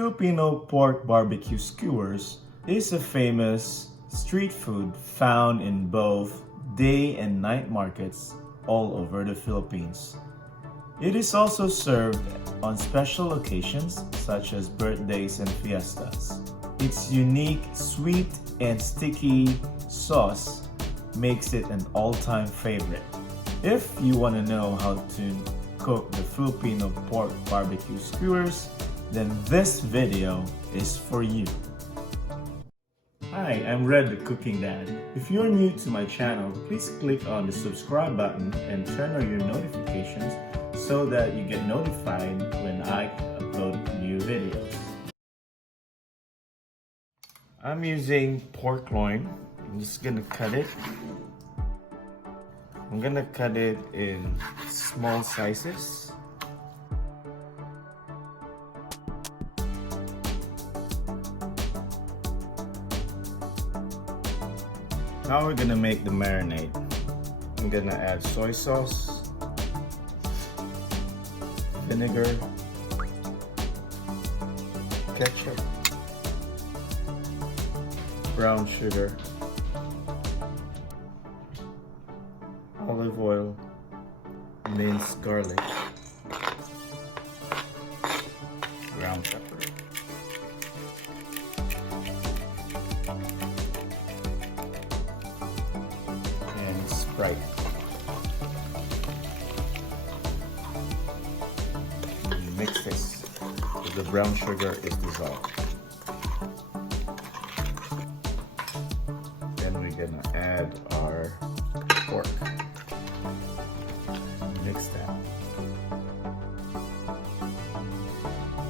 Filipino pork barbecue skewers is a famous street food found in both day and night markets all over the Philippines. It is also served on special occasions such as birthdays and fiestas. Its unique, sweet, and sticky sauce makes it an all-time favorite. If you want to know how to cook the Filipino pork barbecue skewers, then this video is for you. Hi, I'm Red the Cooking Dad. If you're new to my channel, please click on the subscribe button and turn on your notifications so that you get notified when I upload new videos. I'm using pork loin. I'm just gonna cut it. I'm gonna cut it in small sizes. Now we're gonna make the marinade. I'm gonna add soy sauce, vinegar, ketchup, brown sugar, olive oil, minced garlic, ground pepper, and Sprite. And mix this so the brown sugar is dissolved. Then we're gonna add our pork. Mix that.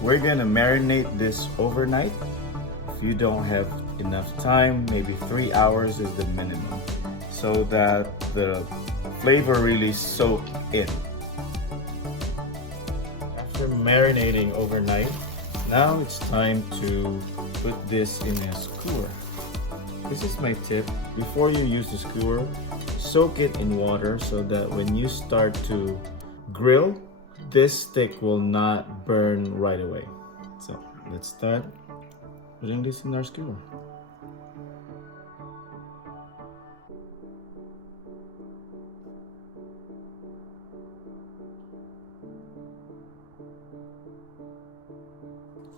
We're gonna marinate this overnight. If you don't have enough time, maybe 3 hours is the minimum, so that the flavor really soak in. After marinating overnight, now it's time to put this in a skewer. This is my tip. Before you use the skewer, soak it in water so that when you start to grill, this stick will not burn right away. So let's start putting this in our skewer.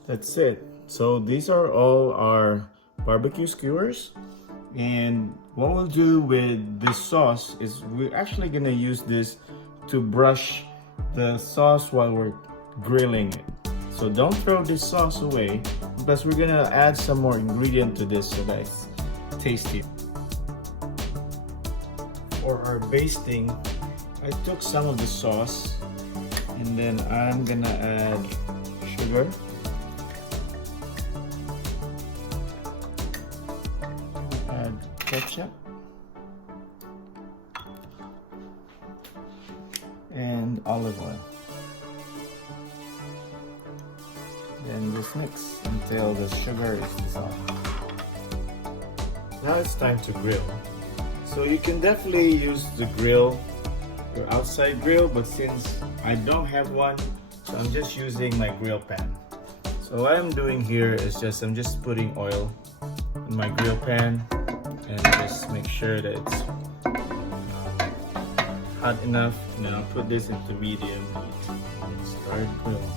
That's it. So these are all our barbecue skewers. And what we'll do with this sauce is we're actually gonna use this to brush the sauce while we're grilling it. So don't throw this sauce away, because we're gonna add some more ingredient to this so that it's tasty. For our basting, I took some of the sauce and then I'm gonna add sugar, ketchup, and olive oil. Then just mix until the sugar is dissolved. Now it's time to grill. So you can definitely use the grill, your outside grill, but since I don't have one, so I'm just using my grill pan. So what I'm doing here is I'm just putting oil in my grill pan and just make sure that it's hot enough. Now I'll put this into medium heat and start grilling.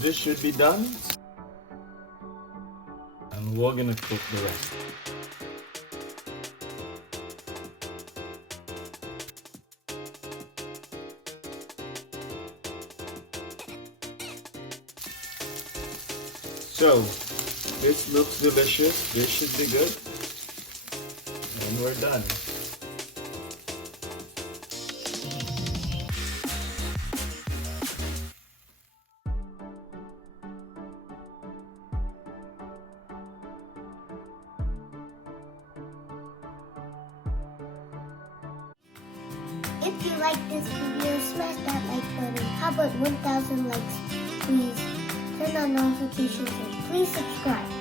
This should be done, and we're gonna cook the rest. So this looks delicious. This should be good, and we're done. If you like this video, smash that like button. How about 1,000 likes, please? Turn on notifications and please subscribe.